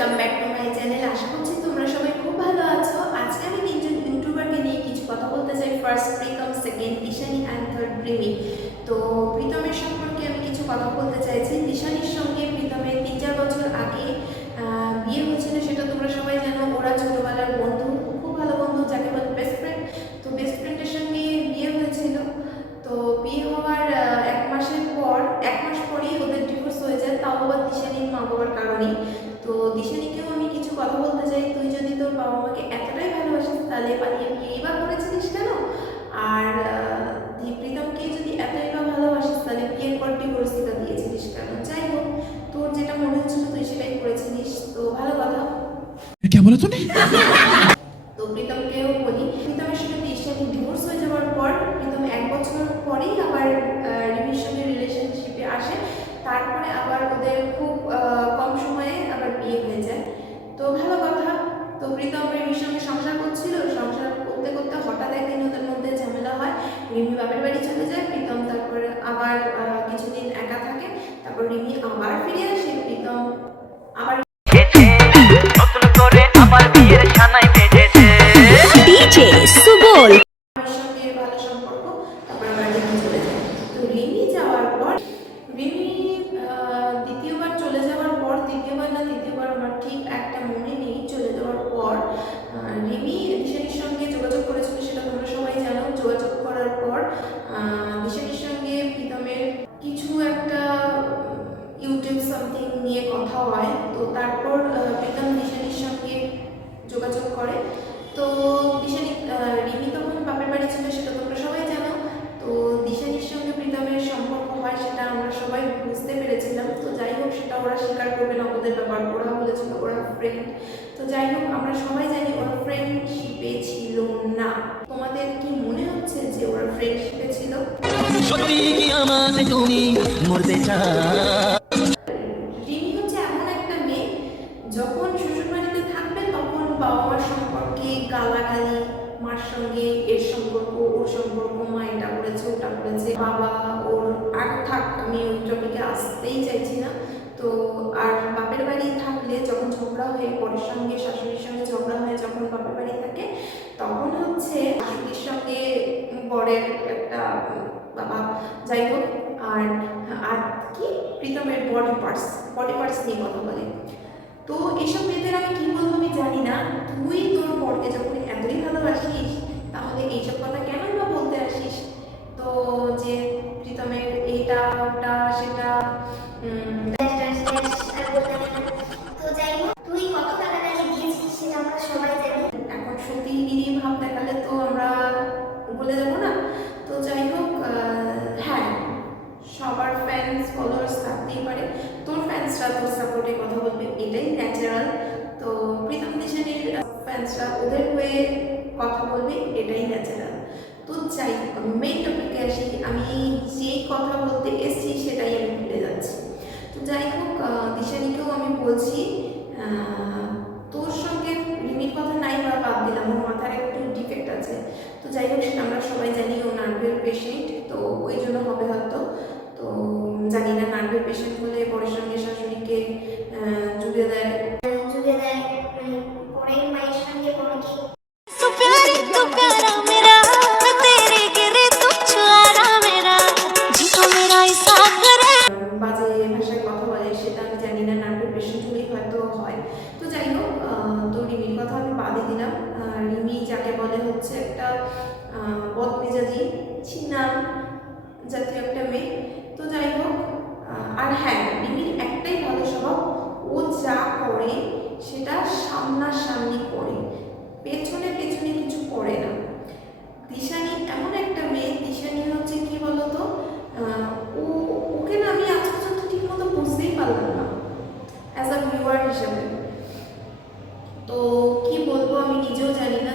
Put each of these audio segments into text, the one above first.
Welcome back to my channel আশা করছি তোমরা সবাই খুব ভালো আছো। আজকে আমি তিনজন ইউটিউবারকে নিয়ে কিছু কথা বলতে চাই। First Pritam second Ishani and third Primi তো প্রীতমের সম্পর্কে আমি কিছু কথা বলতে চাইছি। ইশানির সঙ্গে প্রীতমের তিন চার বছর আগে আহ, বিয়ে হয়েছিল সেটা তোমরা সবাই জানো ওরা ছোটোবেলার বন্ধু খুব ভালো বন্ধু যাকে বলে বেস্ট ফ্রেন্ড তো বেস্ট ফ্রেন্ডের সঙ্গে বিয়ে হয়েছিল তো বিয়ে হওয়ার আহ, এক মাসের পর এক মাস পরেই ওদের ডিভোর্স হয়ে যায় তাও আবার দিশানির মা বাবার কারণেই তো দিশানিকেও আমি কিছু কথা বলতে চাই তুই যদি তোর বাবা মাকে এতটাই ভালোবাসিস তাহলে পালিয়ে বিয়েই বা করেছিলিস কেন আর আহ, দি- প্রীতমকে যদি এতই বা ভালোবাসিস তাহলে বিয়ের পর ডিভোর্স দিতে দিয়েছিলিস কেন যাই হোক তোর যেটা মনে হচ্ছিল তুই সেটাই করেছিলিস তো ভালো কথা क्या बोला तूने চলে যায়, প্রীতম তারপরে আবার কিছুদিন একা থাকে, তারপর রিমি আবার ফিরে আসে, প্রীতম আবার নতুন করে আবার বিয়ের খানায় বেজেছে ডিজে ইউটিউব সামথিং নিয়ে কথা হয়, তো তারপর প্রীতম দিশানির সঙ্গে যোগাযোগ করে। তো দিশানি রিমি তখন বাপের বাড়ি ছিল সেটা তোমরা সবাই জানো। তো দিশানির সঙ্গে প্রীতমের সম্পর্ক হয় সেটা আমরা সবাই বুঝতে পেরেছিলাম। তো যাই হোক, সেটা ওরা স্বীকার করবে না ওদের ব্যাপার। ওরা বলেছিল ওরা ফ্রেন্ড তো যাই হোক, আমরা সবাই জানি ওরা ফ্রেন্ডশিপে ছিল না। তোমাদের কি মনে হচ্ছে যে ওরা ফ্রেন্ডশিপে ছিল? সত্যি কি আমাকে তুমি মরতে চাও রিমি হচ্ছে এমন একটা মেয়ে যখন শ্বশুরবাড়িতে থাকবে তখন বাবা মার সম্পর্কে গালাগালি মার সঙ্গে এর সম্পর্ক, ওর সম্পর্ক, মা এটা করেছে, ওটা করেছে, বাবা, ওর আর থাক, আমি ওই টপিকে আসতেই চাইছি না। তো আর বাপের বাড়ি থাকলে যখন ঝগড়া হয়ে বরের সঙ্গে শাশুড়ির সঙ্গে ঝগড়া হয়ে, যখন বাপের বাড়ি থাকে, তখন হচ্ছে শাশুড়ির সঙ্গে বরের একটা, বাবা, যাই হোক, আর আর কি? প্রীতমের বডি পার্টস বডি পার্টস নিয়ে কথা বলে। তো এসব মেয়েদের আমি কি বলব আমি জানি না। তুই তোর পরকে যখন এতই ভালোবাসিস, তাহলে এইসব কথা কেনই বা বলতে আসিস? তো যে প্রীতমের এইটা ওটা, সেটা ফ্যান্সরা তোর সাপোর্টে কথা বলবে, এটাই ন্যাচারাল তো প্রীতম দিশানির ফ্যান্সরা ওদের হয়ে কথা বলবে, এটাই ন্যাচারাল তো যাই মেইন টপিকে আসি। আমি যেই কথা বলতে এসেছি, সেটাই আমি ভুলে যাচ্ছি। তো যাই হোক দিশানিকেও আমি বলছি তোর সঙ্গে রিমির কথা নাই বা বাদ দিলাম, ওর মাথার একটু ডিফেক্ট আছে। তো যাই হোক, সেটা আমরা সবাই জানি, ও নার্ভের পেশেন্ট তো ওই জন্য হবে হয়তো। তো জানি না নার্ভের পেশেন্ট হলে বরের সঙ্গে জুড়ে দেয় জুড়ে দেয় মানে মায়ের সঙ্গে কোনো কি সেটা আমি জানি না বেশি জুড়েই হয়তো হয় তো যাই হোক তো রিমির কথা আমি বাদে দিলাম রিমি যাকে বলে হচ্ছে একটা বদমেজাজি ছিনা জাতীয় একটা মেয়ে তো যাই হোক আর হ্যাঁ রিমির একটাই ভালো স্বভাব, ও যা করে সেটা সামনাসামনি করে। পেছনে পেছনে কিছু করে না। দিশানি এমন একটা মেয়ে, দিশানি হচ্ছে কি বলতো? ও, ওকে না আমি আজ পর্যন্ত ঠিক মতো বুঝতেই পারলাম না অ্যাজ আ ভিউয়ার হিসেবে। তো কি বলব আমি নিজেও জানি না।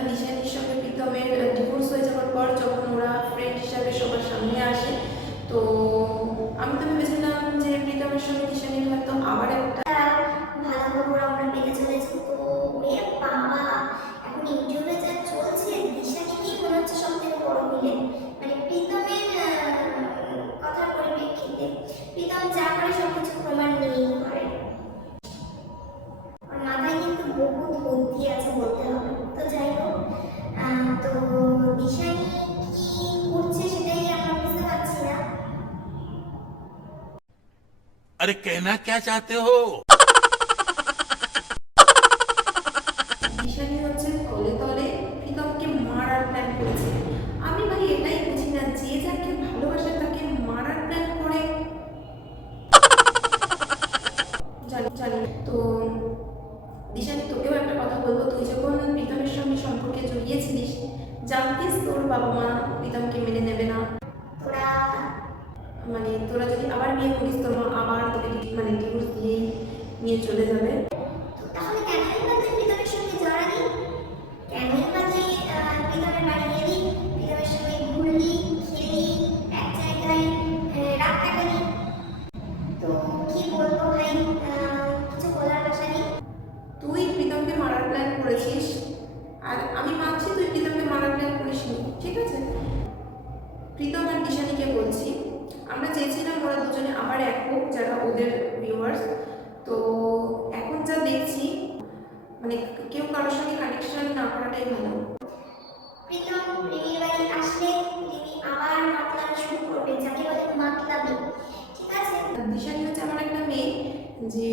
প্ল্যান করে। জানি জানি। তো, দিশানি, তোকেও একটা কথা বলব। তুই যখন সঙ্গে সম্পর্কে জানতিস তোর বাবা মা প্রীতমকে মেনে নেবে না তোরা মানে তোরা যদি আবার বিয়ে করিস তোর মা আবার তোকে ডি- মানে ডিভোর্স দিয়েই নিয়ে চলে যাবে। তাহলে কেনই বা তুই প্রীতমের সঙ্গে জড়ালি কেনই বা তুই আহ, প্রীতমের বাড়ি গেলি প্রীতমের সঙ্গে ঘুরলি খেলি এক জায়গায় রাত কাটালি। তো কি বলব ভাই আহ, কিছু বলার ভাষা নেই। তুই প্রীতমকে মারার প্ল্যান করেছিস আর আমি মানছি তুই প্রীতমকে মারার প্ল্যান করিসনি ঠিক আছে? প্রীতম আর দিশানিকে বলছি আমরা চেয়েছিলাম ওরা দুজনে আবার এক হোক যারা ওদের ভিউয়ার্স মানে কেউ কারোর সঙ্গে কানেকশন না করাটাই ভালো। প্রীতম রিমির বাড়ি আসলে রিমি আবার মাতলামি শুরু করবে যাকে বলে মাতলামি ঠিক আছে? দিশানি হচ্ছে আমার একটা মেয়ে যে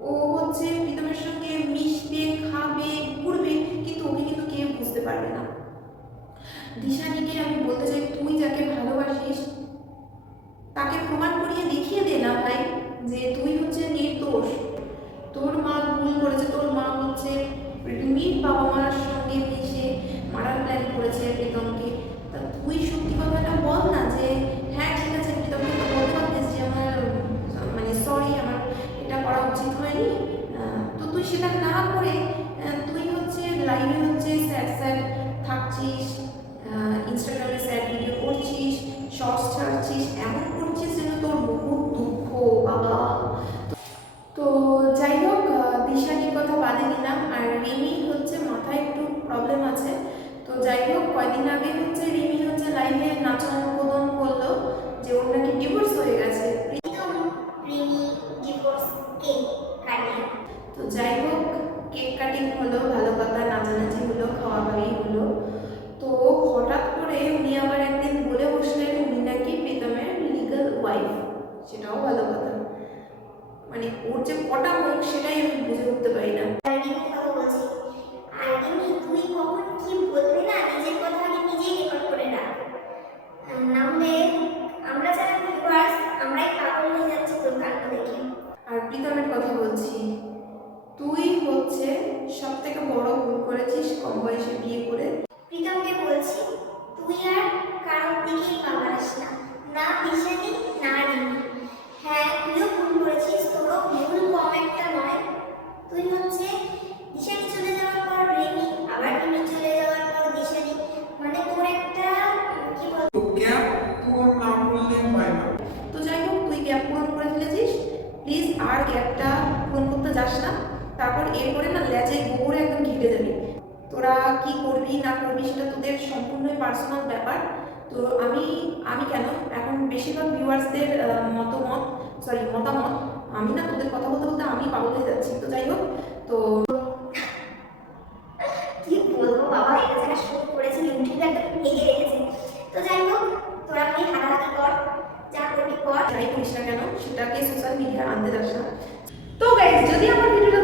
ও হচ্ছে প্রীতমের সঙ্গে মিশবে খাবে ঘুরবে কিন্তু ওকে কিন্তু কেউ বুঝতে পারবে না। দিশানিকে আমি বলতে চাই তুই যাকে ভালোবাসিস তাকে প্রমাণ করিয়ে দেখিয়ে দে না ভাই যে তুই হচ্ছে নির্দোষ। তোর মা ভুল করেছে, তোর মা হচ্ছে রিমির বাবা মার সঙ্গে মিশে মারার প্ল্যান করেছে কয়দিন আগে হচ্ছে রিমি হচ্ছে লাইভে নাচন উদ্বোধন করল যে ওর নাকি ডিভোর্স হয়ে গেছে। তো যাই হোক কেক কাটিং হলো ভালো কথা নাচানাচি হলো খাওয়া দাওয়াই হলো। তো হঠাৎ করে উনি আবার একদিন বলে বসলেন উনি নাকি প্রীতমের লিগাল ওয়াইফ সেটাও ভালো কথা। মানে ওর যে কটা মুখ সেটাই আমি বুঝে উঠতে পারি না? বা কি করবি না করবি সেটা তোদের সম্পূর্ণই পার্সোনাল ব্যাপার। তো আমি আমি কেন? এখন বেশিরভাগ ভিউয়ার্সদের মতামত সরি মতামত আমি না তোদের কথা বলতে বলতে আমি পাগল হয়ে যাচ্ছি। তো যাই হোক তো কি বলব বাবা শুরু ইউটিউবে একদম তো যাই হোক তোরা কর যা করবি কর। যাই করিস না কেন? সেটাকে সোশ্যাল মিডিয়ায় আনতে যাস না। তো গাইজ যদি আমার ভিডিও